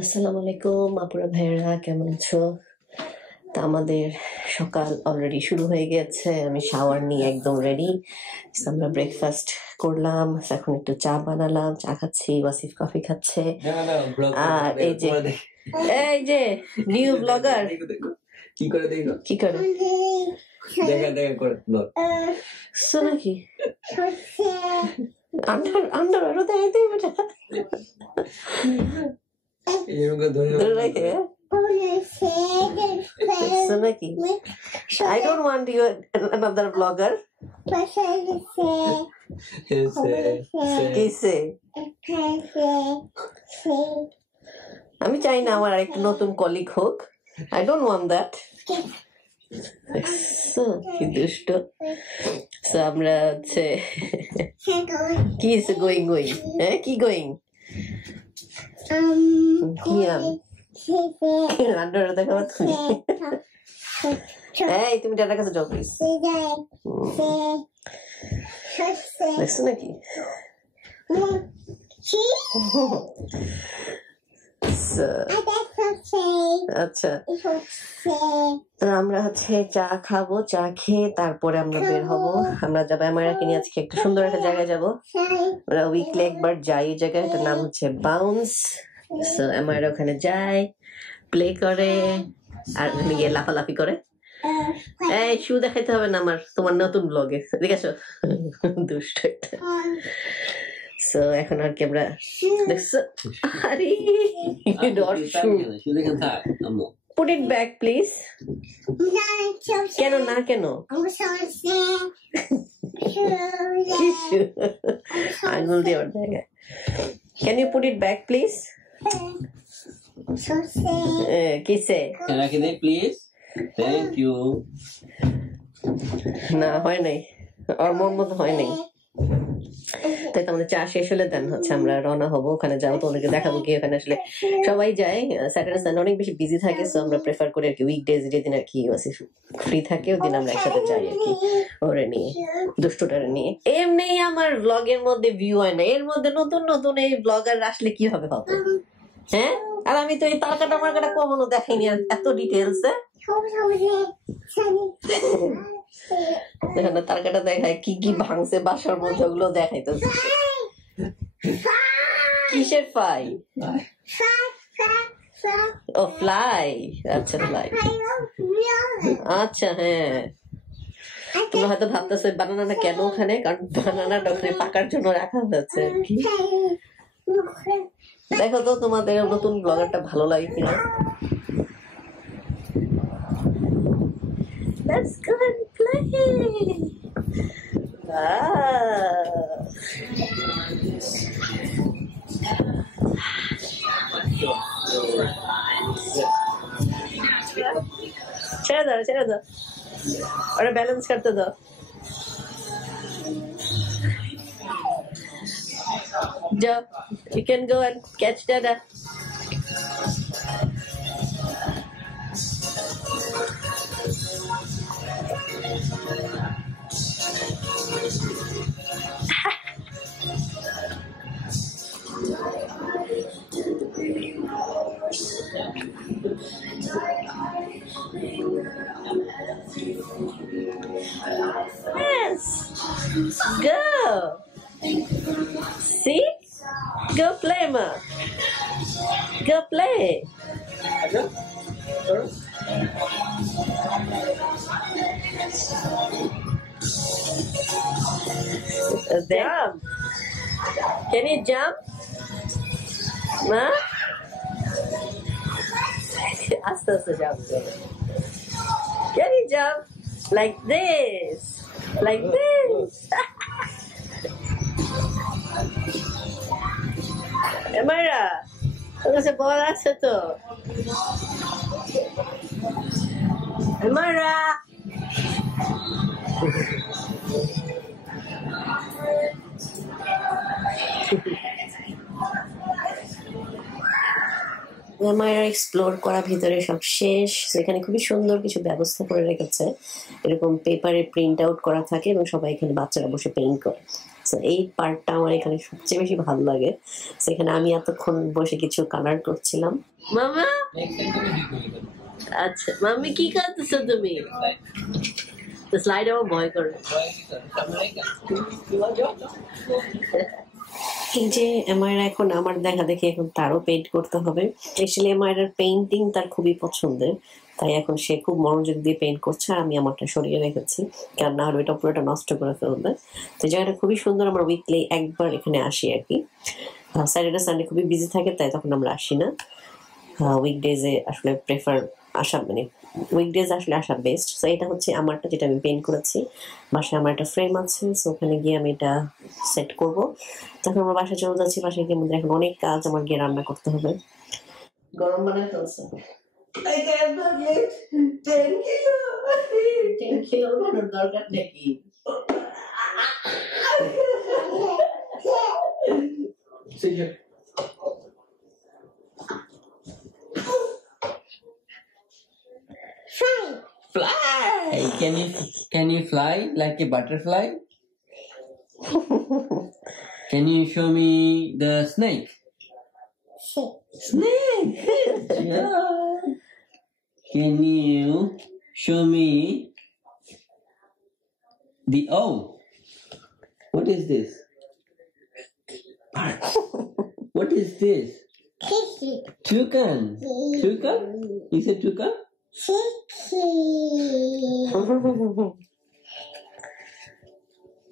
আসসালামু আলাইকুম আপুরা ভাইয়েরা, কেমন আছো? তা আমাদের সকাল অলরেডি শুরু হয়ে গেছে। আমি শাওয়ার নিয়ে একদম রেডি। আমরা ব্রেকফাস্ট করলাম, এখন একটু চা বানালাম, চা খাচ্ছি, ওয়াসিফ কফি খাচ্ছে। আর এই যে নিউ ব্লগার কি করে দেখা করে নাকি আন্ডার আরো দেখাইতে বেটা ধরে রাখে নাকি। I don't want you another vlogger. কিসে আমি চাই না আমার আরেকটা নতুন কলিগ হোক। I don't want that. কি দুষ্ট। আমরা হচ্ছে কি গোয়িং হ্যাঁ কি গোয়িং কি আন্ডার দেখা তুমি। এই তুমি টাটার কাছে যাও প্লিজ। দেখছো নাকি? আচ্ছা আমরা হচ্ছে চা খাবো, চা খেয়ে তারপরে আমরা বের হব। আমরা যাবো আমারাকে নিয়ে আজকে একটা সুন্দর একটা জায়গায় যাবো। আমরা উইকলি একবার যাই এই জায়গায়, এটার নাম হচ্ছে বাউন্স। আমার ওখানে যায়, প্লে করে আর ওখানে গিয়ে লাফালাফি করে। এই শু দেখাইতে হবে না আমার তোমার নতুন ব্লগে, দেখেছো? দুষ্ট একটা। সো এখন আর কি আমরা দেখছো আরে পুট ইট ব্যাক প্লিজ। কেন না কেন আঙুল দিয়ে ওর জায়গায়। Can you put it back please? কিসে প্লিজ? Thank you. না হয় নাই, ওর মন মতো হয় নাই। তাই তো আমাদের চা শেষ হলে দেন হচ্ছে আমরা রওনা হবো, ওখানে যাবো, তোমাদেরকে দেখাবো কি ওখানে আসলে সবাই যায়। স্যাটারডে সানডে অনেক বেশি বিজি থাকে, সো আমরা প্রেফার করি আর কি উইকডেজ যেদিন আর কি ফ্রি থাকে ওই দিন আমরা একসাথে যাই আর কি, ওরে নিয়ে দুষ্টটারে নিয়ে। এমনি আমার ব্লগের মধ্যে ভিউ হয় না, এর মধ্যে নতুন নতুন এই ব্লগার আসলে কিভাবে হবে? হ্যাঁ, আর আমি তো এই তারকাটা মার্কাটা কখনো দেখাইনি এত ডিটেলস। দেখো না তারকাটা দেখায় কি কি ভাঙছে বাসার মধ্যে, ওগুলো দেখাইতো। কিসের ফাই? ও ফ্লাই, আচ্ছা ফ্লাই, আচ্ছা হ্যাঁ। তোমরা হয়তো ভাবতেছো বানানাটা কেন ওখানে, কারণ বানানাটা ওখানে পাকার জন্য রাখা হয়েছে। দেখো তো তোমাদের নতুন ব্লগারটা ভালো লাগে কিনা। Let's go and play. ছেড়ে দাও ওরা ব্যালেন্স করতে দাও। যাও, you can go and catch Dada. Yes, go. See, go play, ma. Go play. Jump. Can you jump? Ma? Aasta jump. Can you jump? Like this. Like this. Amara, তোর কাছে বল আছে তো? Amara. মায়ের explore করা ভিতরে সব শেষ। সেখানে খুবই সুন্দর কিছু ব্যবস্থা করে রেখেছে, এরকম পেপারে প্রিন্ট আউট করা থাকে এবং সবাই এখানে বাচ্চারা বসে পেইন্ট করে। এই পার্টটা আমার এখানে সবচেয়ে বেশি ভালো লাগে। সেখানে আমি এতক্ষণ বসে কিছু কালার করছিলাম। মামা আচ্ছা মাম্মি কি করতেছো তুমি? স্লাইড আমার ভয় করে। এই যে এমআইরা এখন আমার দেখা দেখি এখন তারও পেইন্ট করতে হবে। স্পেশালি এমআইরার পেইন্টিং তার খুবই পছন্দের, তাই এখন সে খুব মনোযোগ দিয়ে পেইন্ট করছে। আমি আমারটা সরিয়ে রেখেছি, কারণ না হলে এটা পুরোটা নষ্ট করে ফেলবে। তো জায়গাটা খুবই সুন্দর। আমরা উইকলি একবার এখানে আসি আর কি। স্যাটারডে সানডে খুবই বিজি থাকে, তাই তখন আমরা আসি না। উইকডেজে আসলে প্রেফার আসা, মানে উইকডেজ আসলে আসা বেস্ট। সো এটা হচ্ছে আমারটা, যেটা আমি পেইন্ট করেছি। বাসায় আমার একটা ফ্রেম আছে, সো ওখানে গিয়ে আমি এটা সেট করব। তখন আমরা বাসায় চলে যাচ্ছি। বাসায় গিয়ে আমাদের এখন অনেক কাজ, আমার গিয়ে রান্না করতে হবে। গরম বানায় ফেলছে। দরকার নাকি? Fly! Can you fly like a butterfly? Can you show me the snake? Snake! Yeah. Can you show me the owl? What is this? What is this? Toucan. Toucan? Is it toucan?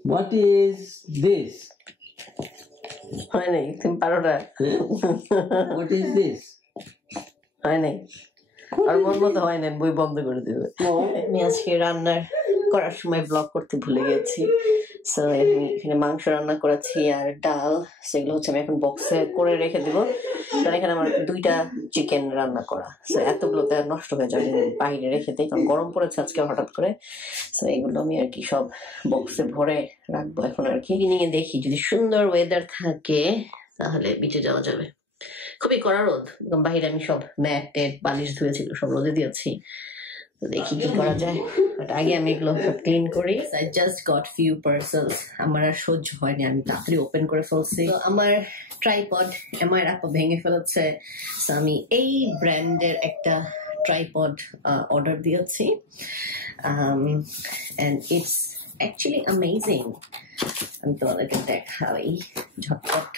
What is this? হয় নাই, তুমি পারো না। What is this? হয় নাই, আর মন মতো হয় নাই, বই বন্ধ করে দেবে। আমি আজকে রান্নার করার সময় ব্লগ করতে ভুলে গেছি। সো আমি এখানে মাংস রান্না করেছি আর ডাল, সেগুলো হচ্ছে আমি এখন বক্সে করে রেখে দিব। কারণ এখানে আমার 2টা চিকেন রান্না করা, সো এতগুলোতে নষ্ট হয়ে যাবে, বাইরে রেখে দিই, কারণ গরম পড়েছে আজকে হঠাৎ করে। সো এগুলো আমি আর কি সব বক্সে ভরে রাখবো এখন আর কি। নিয়ে দেখি যদি সুন্দর ওয়েদার থাকে তাহলে বিচে যাওয়া যাবে। খুবই কড়া রোদ, বাহিরে আমি সব ম্যাট টেট বালিশ ধুয়েছিল সব রোদে দিয়েছি। দেখি কি করা যায়, বাট আগে আমি এগুলো সব ক্লিন করি। I just got few parcels, আমার আর সহ্য হয়নি, আমি তাড়াতাড়ি ওপেন করে ফেলছি। আমার ট্রাইপড আমার আপা ভেঙে ফেলেছে, আমি এই ব্র্যান্ডের একটা ট্রাইপড অর্ডার দিয়েছি, and it's actually amazing. আমি তোমাদেরকে দেখাই ঝটপট।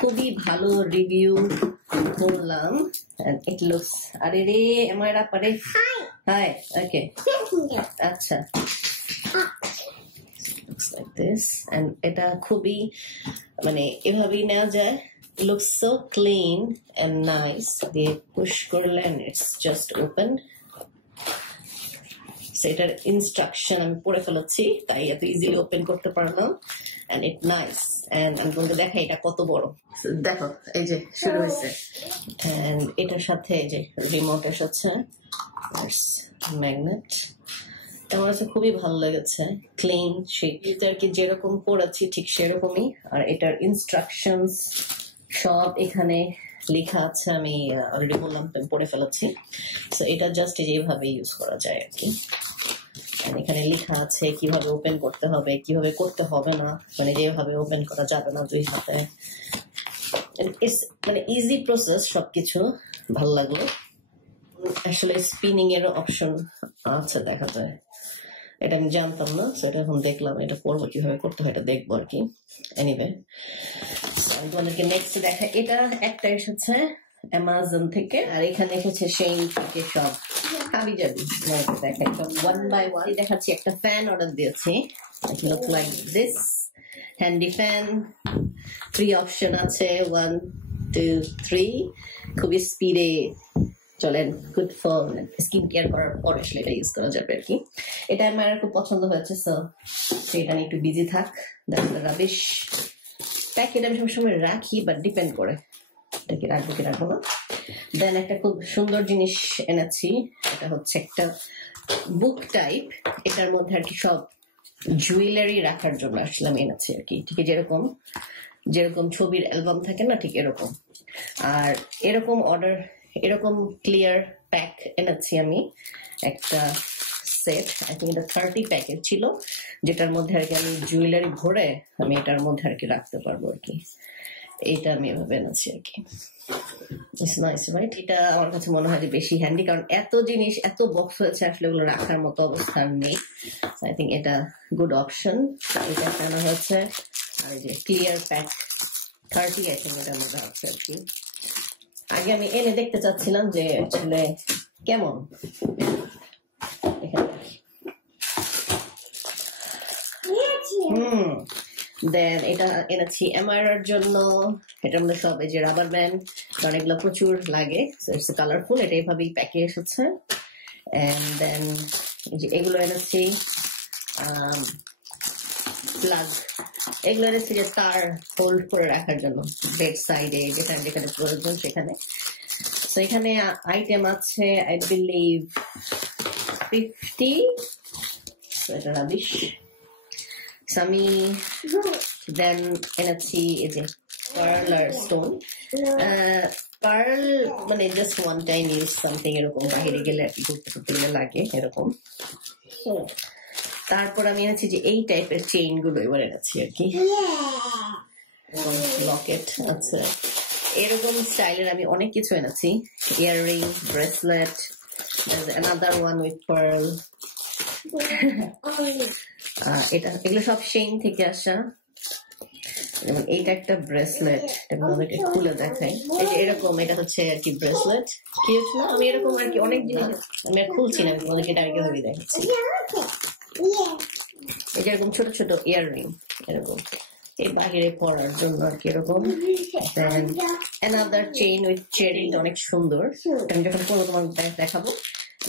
খুবই ভালো রিভিউ করলাম, and it looks, আরে রে আমার আপারে হাই, ওকে আচ্ছা, looks like this, and এটা খুবই মানে এভাবেই নেওয়া যায়। It looks so clean and nice. দিয়ে পুশ করলে and it's just opened. এটার ইনস্ট্রাকশন আমি পড়ে ফেলেছি, তাই এত ইজিলি ওপেন করতে পারলাম, and it nice, and আমি তোমাকে দেখাই এটা কত বড়। দেখো এই যে শুরু হয়েছে, and এটার সাথে এই যে রিমোট এসেছে, ম্যাগনেট। আমার কাছে খুবই ভালো লেগেছে, ক্লিন শেপ, আর কি যেরকম পড়েছি ঠিক সেরকমই। আর এটার ইনস্ট্রাকশনস সব এখানে লেখা আছে, আমি অলরেডি বললাম পড়ে ফেলেছি। সো এটা জাস্ট যেভাবে ইউজ করা যায় আর কি। এখানে লেখা আছে কিভাবে ওপেন করতে হবে, কিভাবে করতে হবে না, মানে যেভাবে ওপেন করা যাবে না 2 হাতে। মানে ইজি প্রসেস, সবকিছু ভালো লাগলো। আসলে স্পিনিং এর অপশন আছে দেখা যায়, এটা আমি জানতাম না, সেটা এখন দেখলাম। এটা করবো কিভাবে করতে হয় এটা দেখবো আর কি। এনিওয়ে তোমাদেরকে নেক্সট দেখা, এটা একটা এসেছে অ্যামাজন থেকে, আর এখানে এসেছে সেই থেকে সব হাবি যাবি দেখাই সব 1 by 1 দেখাচ্ছি। একটা ফ্যান অর্ডার দিয়েছি, it looks like this handy fan. 3 option আছে, 1 2 3, খুবই স্পিডে চলেন, গুড ফর স্কিন কেয়ার করার পর আসলে এটা ইউজ করা যাবে আর কি। এটা আমার খুব পছন্দ হয়েছে, সো সেটা নিয়ে একটু বিজি থাক। রাবিশ প্যাকেট আমি সবসময় রাখি, বাট ডিপেন্ড করে এটাকে রাখবো কি রাখবো না। দেন একটা খুব সুন্দর জিনিস এনেছি, এটা হচ্ছে একটা বুক টাইপ, এটার মধ্যে আর কি সব জুয়েলারি রাখার জন্য আসলে আমি এনেছি আর কি। ঠিক যেরকম যেরকম ছবির অ্যালবাম থাকে না, ঠিক এরকম। আর এরকম অর্ডার, এরকম ক্লিয়ার প্যাক এনেছি আমি একটা সেট, আই থিঙ্ক এটা 30 প্যাকেট ছিল, যেটার মধ্যে আর কি আমি জুয়েলারি ভরে আমি এটার মধ্যে আর কি রাখতে পারবো আর কি। এটা আমি এভাবে এনেছি আর কি। It's nice right? এটা আমার কাছে মনে হয় যে বেশি হ্যান্ডি, কারণ এত জিনিস এত বক্স হয়েছে আসলে এগুলো রাখার মতো অবস্থান নেই। আই থিঙ্ক এটা গুড অপশন। এটা কেন হচ্ছে, আর এই যে ক্লিয়ার প্যাক 30 আই থিঙ্ক এটার মধ্যে আছে আর কি। আগে আমি এনে দেখতে চাচ্ছিলাম যে আসলে কেমন। দেন এটা এনেছি এমআইআর জন্য। এটার মধ্যে সব এই যে রাবার ব্যান্ড, কারণ এগুলো প্রচুর লাগে, ইটস কালারফুল। এটা এইভাবেই প্যাকে এসেছে। এন্ড দেন এগুলো এনেছি প্লাগ, এগুলো এনেছি যে তার হোল্ড করে রাখার জন্য বেড সাইডে, যেখানে যেখানে প্রয়োজন সেখানে। তো এখানে আইটেম আছে আই বিলিভ 50। এটা রাবিশ। আমি দেন এনেছি এই যে পার্ল আর স্টোন। পার্ল মানে just one time use something, এরকম বাহিরে গেলে আর কি ঘুরতে ঘুরতে গেলে লাগে এরকম। তারপর আমি এনেছি যে এই টাইপের চেইন গুলো এবার এনেছি আর কি, লকেট আছে এরকম স্টাইলের। আমি অনেক কিছু এনেছি, earring, bracelet, another one with pearl। এটা এগুলো সব শেইন থেকে আসা। যেমন এইটা একটা ব্রেসলেট, আমাদেরকে খুলে দেখাই। এই যে এরকম, এটা হচ্ছে আর কি ব্রেসলেট, কিউট না? আমি এরকম আর কি অনেক জিনিস আমি আর খুলছি না, তোমাদেরকে এটা আগে ভাবে দেখাচ্ছি। এই যে এরকম ছোট ছোট ইয়াররিং, এরকম এই বাহিরে পরার জন্য আর কি এরকম। দেন অ্যানাদার চেইন উইথ চেরি, অনেক সুন্দর। আমি যখন পরবো তোমার দেখাবো।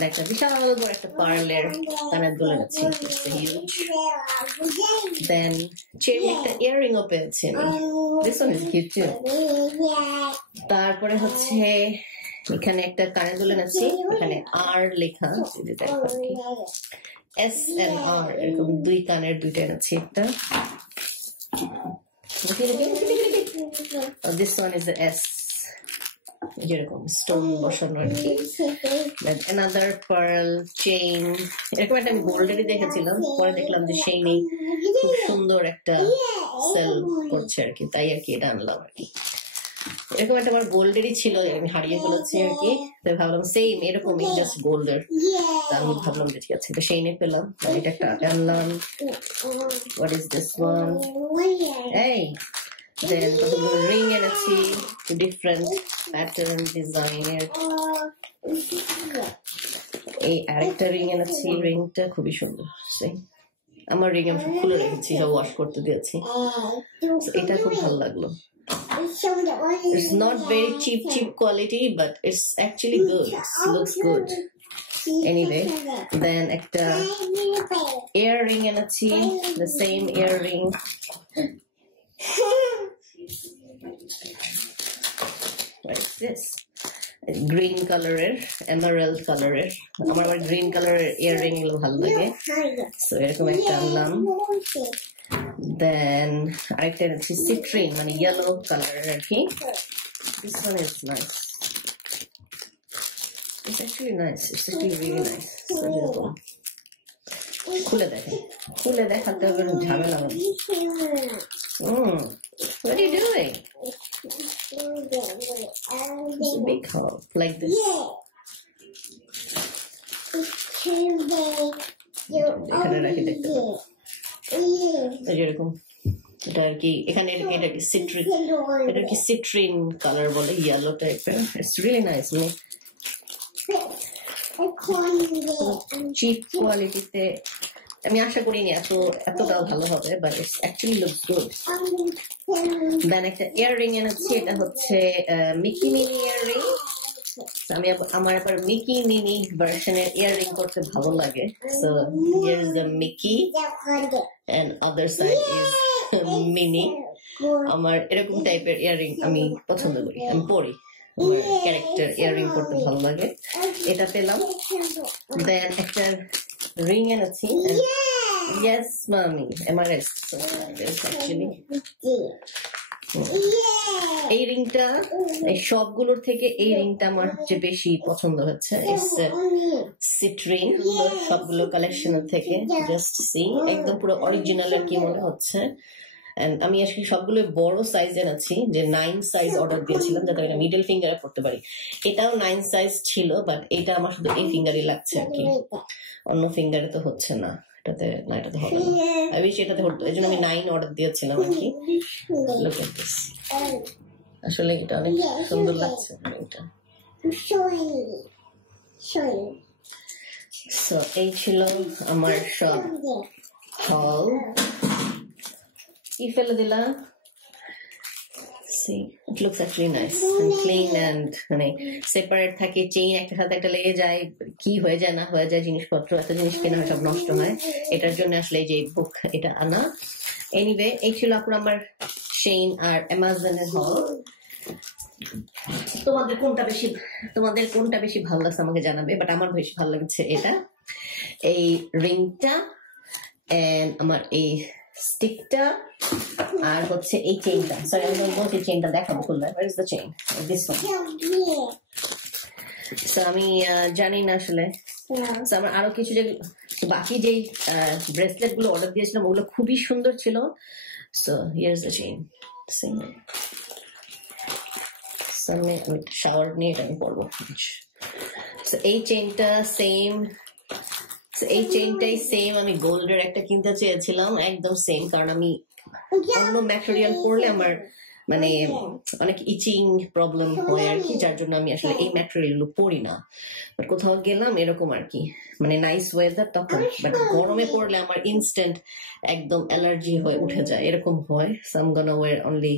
একটা বিশাল বড় একটা পার্লের কানের দুল এনেছি, হিউজ। দেন চেরি একটা ইয়াররিং ও পেয়েছি। This one is cute too. তারপরে হচ্ছে এখানে একটা কানের দুল এনেছি, এখানে আর লেখা, SNR, এরকম দুই কানের দুইটা এনেছি একটা। This one is the S, যেরকম স্টোন বসানো আর কি। another pearl chain, এরকম একটা আমি গোল্ডেরই দেখেছিলাম, পরে দেখলাম যে সেই নেই, খুব সুন্দর একটা সেল করছে আর কি, তাই আর কি এটা আনলাম আর কি। এরকম একটা আমার গোল্ডেরই ছিল, আমি হারিয়ে ফেলেছি আর কি, তাই ভাবলাম সেম এরকমই জাস্ট গোল্ডের, আমি ভাবলাম যে ঠিক আছে এটা সেই নিয়ে পেলাম। এটা একটা আনলাম। What is this one? এই দেন কতগুলো রিং এনেছি, ডিফারেন্ট প্যাটার্ন ডিজাইনের। এই আরেকটা রিং এনেছি, রিংটা খুবই সুন্দর। আমার রিং আমি খুলে রেখেছি, সব ওয়াশ করতে দিয়েছি। এটা খুব ভালো লাগলো। It's not very cheap quality, but it's actually good. It looks good. Anyway, then একটা earring এনেছি, the same earring. What is this? Green কালারের, এমারাল্ড কালারের। আমার আবার গ্রিন কালারের ইয়াররিং গুলো ভালো লাগে, তো এরকম একটা আনলাম। দেন আরেকটা এনেছি সিট্রিন, মানে ইয়েলো কালারের আর কি। This one is nice. It's actually nice. It's actually really nice. খুলে দেখেন, খুলে দেখাতে হবে ঝামেলা হবে। What are you doing? It's a big hole, like this. এখানে রাখি দেখতে এরকম। এটা আর কি এখানে এটা কি সিট্রিন, এটা কি সিট্রিন কালার বলে, ইয়েলো টাইপের। It's really nice. মানে চিপ কোয়ালিটিতে আমি আশা করিনি এতটাও ভালো হবে, but it's actually looks good. Then একটা ইয়াররিং এনেছি, এটা হচ্ছে মিকি মিনি ইয়াররিং। আমি আমার আবার মিকি মিনি ভার্সনের ইয়াররিং করতে ভালো লাগে, so here is the Mickey and other side is Minnie. আমার এরকম টাইপের ইয়াররিং আমি পছন্দ করি, আমি পরি, আমার ক্যারেক্টার ইয়াররিং করতে ভালো লাগে। এটা পেলাম। দেন একটা রিং এনেছি, yes mommy, MRS actually। এই রিংটা রিংটা এই সবগুলোর থেকে এই রিংটা আমার সবচেয়ে বেশি পছন্দ হচ্ছে। সিট্রিন সবগুলো কালেকশনের থেকে জাস্ট সি একদম পুরো অরিজিনাল আর কি মনে হচ্ছে। এন্ড আমি আসলে সবগুলো বড় সাইজের আছি, যে 9 সাইজ অর্ডার দিয়েছিলাম যাতে আমি মিডল ফিঙ্গারে পড়তে পারি। এটাও 9 সাইজ ছিল, বাট এটা আমার শুধু এই ফিঙ্গারই লাগছে আর কি, অন্য ফিঙ্গারে তো হচ্ছে না। এটাতে না, এটাতে হবে না, আমি সেটাতে হতো, এই জন্য আমি 9 অর্ডার দিয়েছিলাম আর কি। Look at this. আসলে এটা অনেক সুন্দর লাগছে এটা। সো এই ছিল আমার সব হল। কি ফেলে দিলা? See, it looks actually nice and clean and মানে সেপারেট থাকে, চেইন একটা সাথে একটা লেগে যায়, কি হয়ে যায় না হয়ে যায় জিনিসপত্র, এত জিনিস কেনা হয় সব নষ্ট হয়। এটার জন্য আসলে এই যে বুক এটা আনা। এনিওয়ে, এই ছিল আপুর আমার Shein আর অ্যামাজনের হল। তোমাদের কোনটা বেশি ভালো লাগছে আমাকে জানাবে, বাট আমার বেশি ভালো লাগছে এটা, এই রিংটা এন্ড আমার এই স্টিকটা আর হচ্ছে এই চেইনটা। সরি, আমি বলছি চেইনটা দেখাবো খুললে। Where is the chain? This one. So আমি জানি না আসলে, আমার আরো কিছু যে বাকি যেই ব্রেসলেট গুলো অর্ডার দিয়েছিলাম ওগুলো খুবই সুন্দর ছিল। So here is the chain. সামনে আমি শাওয়ার নিয়ে এটা আমি পরবো। সো এই চেইনটা সেম, এই চেইনটাই সেম আমি গোল্ডের একটা কিনতে চেয়েছিলাম, একদম সেম, কারণ আমি অন্য ম্যাটেরিয়াল পরলে আমার মানে অনেক ইচিং প্রবলেম হয় আর কি, যার জন্য আমি আসলে এই ম্যাটেরিয়াল গুলো পরি না। বাট কোথাও গেলাম এরকম আর কি, মানে নাইস ওয়েদার তখন, বাট গরমে পড়লে আমার ইনস্ট্যান্ট একদম অ্যালার্জি হয়ে উঠে যায়, এরকম হয়। So I am gonna wear only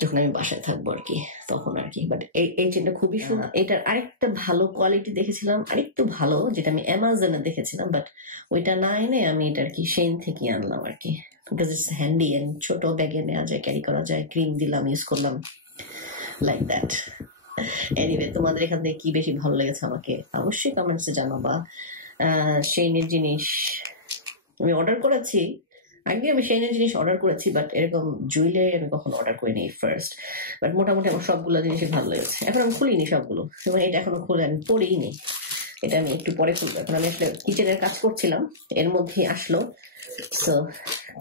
যখন আমি বাসায় থাকবো আর কি, তখন আর কি। বাট এই চেনটা খুবই সুন্দর। এটার আরেকটা ভালো কোয়ালিটি দেখেছিলাম, আরেকটু ভালো, যেটা আমি অ্যামাজনে দেখেছিলাম, বাট ওইটা না এনে আমি এটা আর কি Shein থেকে আনলাম আর কি, বিকজ ইটস হ্যান্ডি এন্ড ছোট ব্যাগে নেওয়া যায়, ক্যারি করা যায়, ক্রিম দিলাম, ইউজ করলাম, লাইক দ্যাট। এনিওয়ে, তোমাদের এখান থেকে কি বেশি ভালো লেগেছে আমাকে অবশ্যই কমেন্টসে জানাবা। Shein-এর জিনিস আমি অর্ডার করেছি, আগে আমি Shein-এর জিনিস অর্ডার করেছি, বাট এরকম জুয়েলারি আমি কখনো অর্ডার করিনি ফার্স্ট। বাট মোটামুটি আমার সবগুলো জিনিসই ভালো লেগেছে। এখন আমি খুলিনি সবগুলো, এবং এটা এখনো খুলে আমি পড়িনি, এটা আমি একটু পরে খুলবো। এখন আমি আসলে কিচেনের কাজ করছিলাম, এর মধ্যেই আসলো। So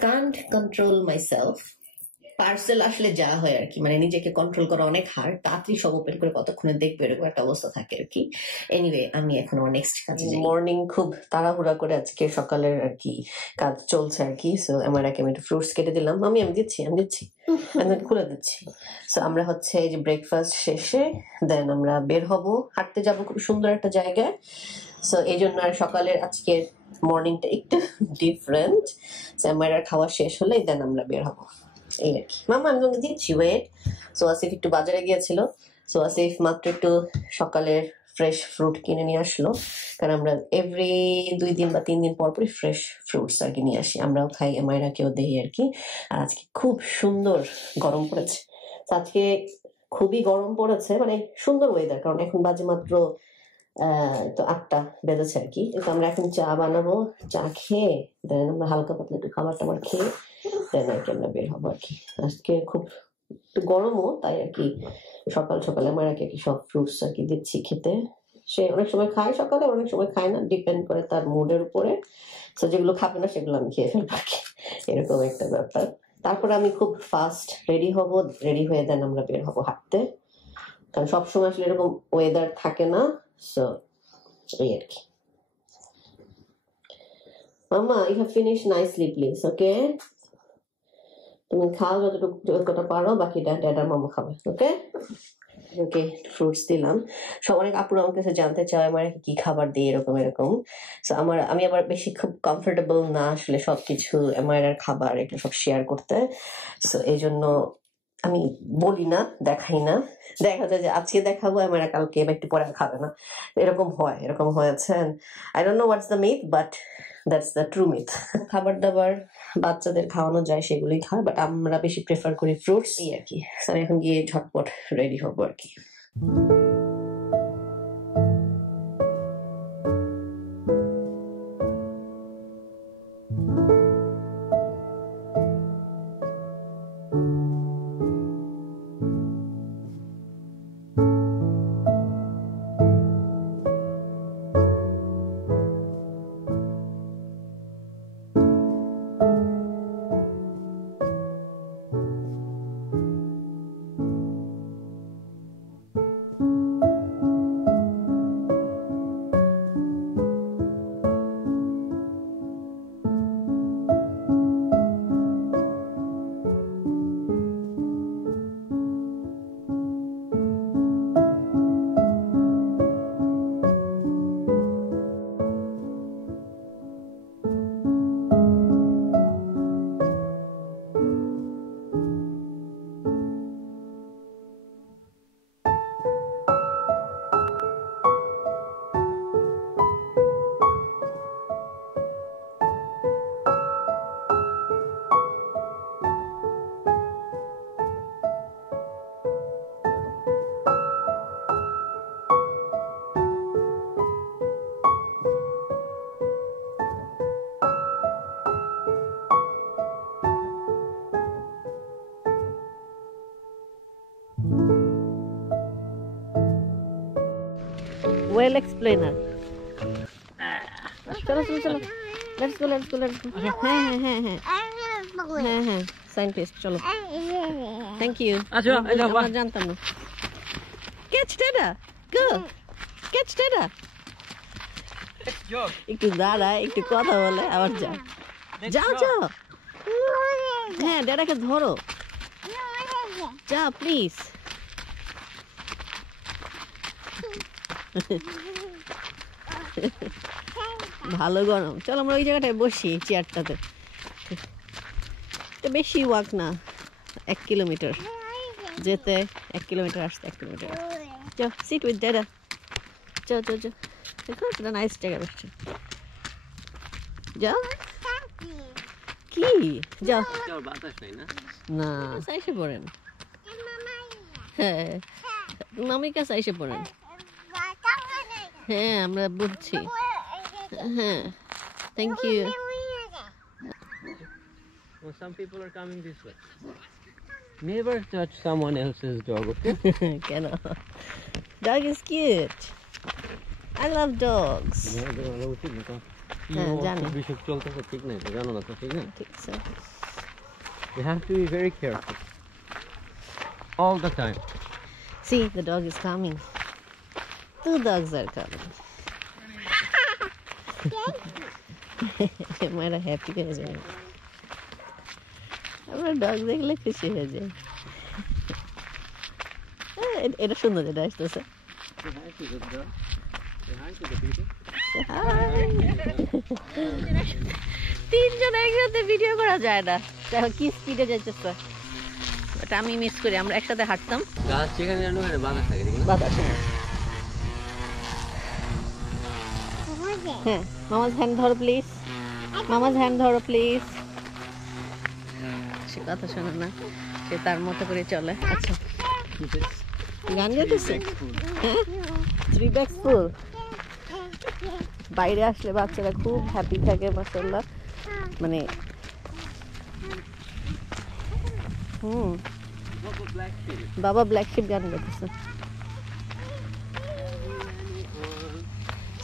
Kant control my self. Parcel আসলে যা হয় আর কি, মানে নিজেকে কন্ট্রোল করা অনেক হার্ড, তাড়াতাড়ি সব ওপেন করে কতক্ষণে দেখবে এরকম একটা অবস্থা থাকে আর কি। এনিওয়ে, আমি এখন আমার নেক্সট কাজে যাই। মর্নিং খুব তাড়াহুড়া করে আজকে সকালের আর কি কাজ চলছে আর কি। সো আমার আমি একটু ফ্রুটস কেটে দিলাম, আমি দিচ্ছি খুলে দিচ্ছি। সো আমরা হচ্ছে এই যে ব্রেকফাস্ট শেষে দেন আমরা বের হব, হাঁটতে যাব খুব সুন্দর একটা জায়গায়। সো এই জন্য আর সকালের আজকের মর্নিংটা একটু ডিফারেন্ট। সো আমার খাওয়া শেষ হলে দেন আমরা বের হবো, এই আর কি। মামা আমি তোমাকে দিচ্ছি, ওয়েট। সো আসিফ একটু বাজারে গিয়েছিল, সো আসিফ মাত্র একটু সকালের ফ্রেশ ফ্রুট কিনে নিয়ে আসলো, কারণ আমরা এভরি 2 দিন বা 3 দিন পর পরই ফ্রেশ ফ্রুটস আর কি নিয়ে আসি, আমরাও খাই, মায়েরাকেও দেই আর কি। আর আজকে খুব সুন্দর গরম পড়েছে, আজকে খুবই গরম পড়েছে, মানে সুন্দর ওয়েদার, কারণ এখন বাজে মাত্র তো 8টা বেজেছে আর কি। তো আমরা এখন চা বানাবো, চা খেয়ে দেন আমরা হালকা পাতলা একটু খাবার টাবার খেয়ে দেন আর কি আমরা বের হবো আর কি। আজকে খুব একটু গরমও, তাই আর কি সকাল সকালে আমার আর কি সব ফ্রুটস আর কি দিচ্ছি খেতে। সে অনেক সময় খায় সকালে, অনেক সময় খায় না, ডিপেন্ড করে তার মুডের উপরে। তো যেগুলো খাবে না সেগুলো আমি খেয়ে ফেলবো আর কি, এরকম একটা ব্যাপার। তারপরে আমি খুব ফাস্ট রেডি হব, রেডি হয়ে দেন আমরা বের হবো হাঁটতে, কারণ সবসময় আসলে এরকম ওয়েদার থাকে না। সো এই আর কি। মামা, you have finish nicely please, okay? তুমি খাও যতটুকু পারো, বাকিটা ড্যাডার মামা খাবে, ওকে? ওকে, ফ্রুটস দিলাম। সব অনেক আপুরা আমার কাছে জানতে চায় আমার কি খাবার দিই এরকম। সো আমি আবার বেশি খুব কমফোর্টেবল না আসলে সবকিছু আমার খাবার এটা সব শেয়ার করতে। সো এই জন্য আমি বলি না, দেখাই না। দেখা যায় যে আজকে দেখাবো আমার কালকে বা একটু পরে খাবে না, এরকম হয়েছে। I don't know what's the myth, but that's the true myth. খাবার দাবার বাচ্চাদের খাওয়ানো যায় সেগুলোই খায়, বাট আমরা বেশি প্রেফার করি ফ্রুটস, এই আর কি। আমি এখন গিয়ে ঝটপট রেডি হবো আর কি। well explainer. চলো চলো চলো, let's go. হ্যাঁ সায়েন্টিস্ট, চলো। Thank you. আমরা জানতাম না। Catch Dada, go. Catch Dada. একটু দাঁড়া, একটু কথা বলে আবার যাও যাও। হ্যাঁ ড্যাডাকে ধরো, যা প্লিজ। ভালো গরম, চলো আমরা ওই জায়গাটায় বসি, চেয়ারটাতে। এটা বেশি ওয়াক না, 1 কিলোমিটার যেতে, 1 কিলোমিটার আসতে 1 কিলোমিটার। যাও সিট উইথ ড্যাডা, যাও দেখো এটা নাইস জায়গা বসছে। যাও কি যাও না, এসে পড়েন। হ্যাঁ মামির কাছে এসে পড়েন। হ্যাঁ আমরা বুঝছি। হ্যাঁ thank you. Some people are coming this way. Never touch someone else's dog, okay? কেন? Dog is cute. I love dogs. হ্যাঁ জানি। বিশুক চলতেছে ঠিক না, এটা জানো না তো, ঠিক না? ঠিক আছে। You have to be very careful all the time. See, the dog is coming. 2 dogs are coming. मेरा हैप्पी हो जाए, আমরা ডগ দেখলে খুশি হয়ে যাই। এটা সুন্দর, যেটা আসতেছে। তিনজন একসাথে ভিডিও করা যায় না, দেখো কি স্পিডে যাইতেছে। এটা আমি মিস করি, আমরা একসাথে হাঁটতাম। গাছ যেখানে জানো ওখানে বাতাস থাকে, ঠিক না? বাতাস। হ্যাঁ মামাজ হ্যান্ড ধরো প্লিজ, মামাজ হ্যান্ড ধরো প্লিজ। সে কথা শোনে না, সে তার মতো করে চলে। আচ্ছা গান গাইতেছে। হ্যাঁ 3 bags full। বাইরে আসলে বাচ্চারা খুব হ্যাপি থাকে মাশাআল্লাহ, মানে বাবা ব্ল্যাক শিপ গান গাইতেছে।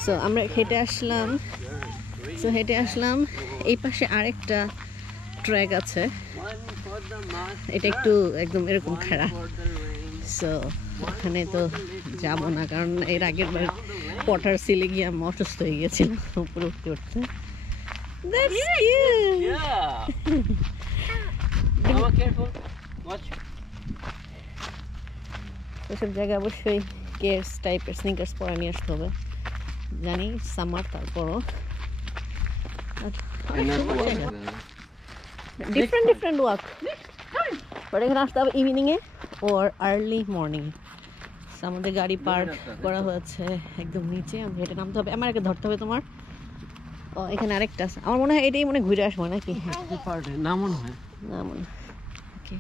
সো আমরা হেঁটে আসলাম, এই পাশে আরেকটা ট্র্যাক আছে, এটা একটু একদম এরকম খারাপ। সো ওখানে তো যাব না, কারণ এর আগের বার পটার সিলে গিয়ে আমি অসুস্থ হয়ে গেছিলাম উপরে উঠতে। ওসব জায়গায় অবশ্যই কেয়ার্স টাইপের স্নিকার্স পরে নিয়ে আসতে হবে। জানি সামার, তারপরও ডিফারেন্ট ওয়াক। বাট এখানে আসতে হবে ইভিনিংয়ে ওর আর্লি মর্নিং। আমাদের গাড়ি পার্ক করা হয়েছে একদম নিচে, আমি হেঁটে নামতে হবে। আমার আগে ধরতে হবে তোমার। ও এখানে আরেকটা আছে, আমার মনে হয় এটাই মনে ঘুরে আসবো নাকি? না মনে হয়, না মনে হয়। ওকে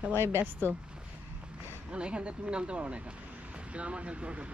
সবাই ব্যস্ত। এখান থেকে তুমি নামতে পারো না, একা আমার হেল্প দরকার।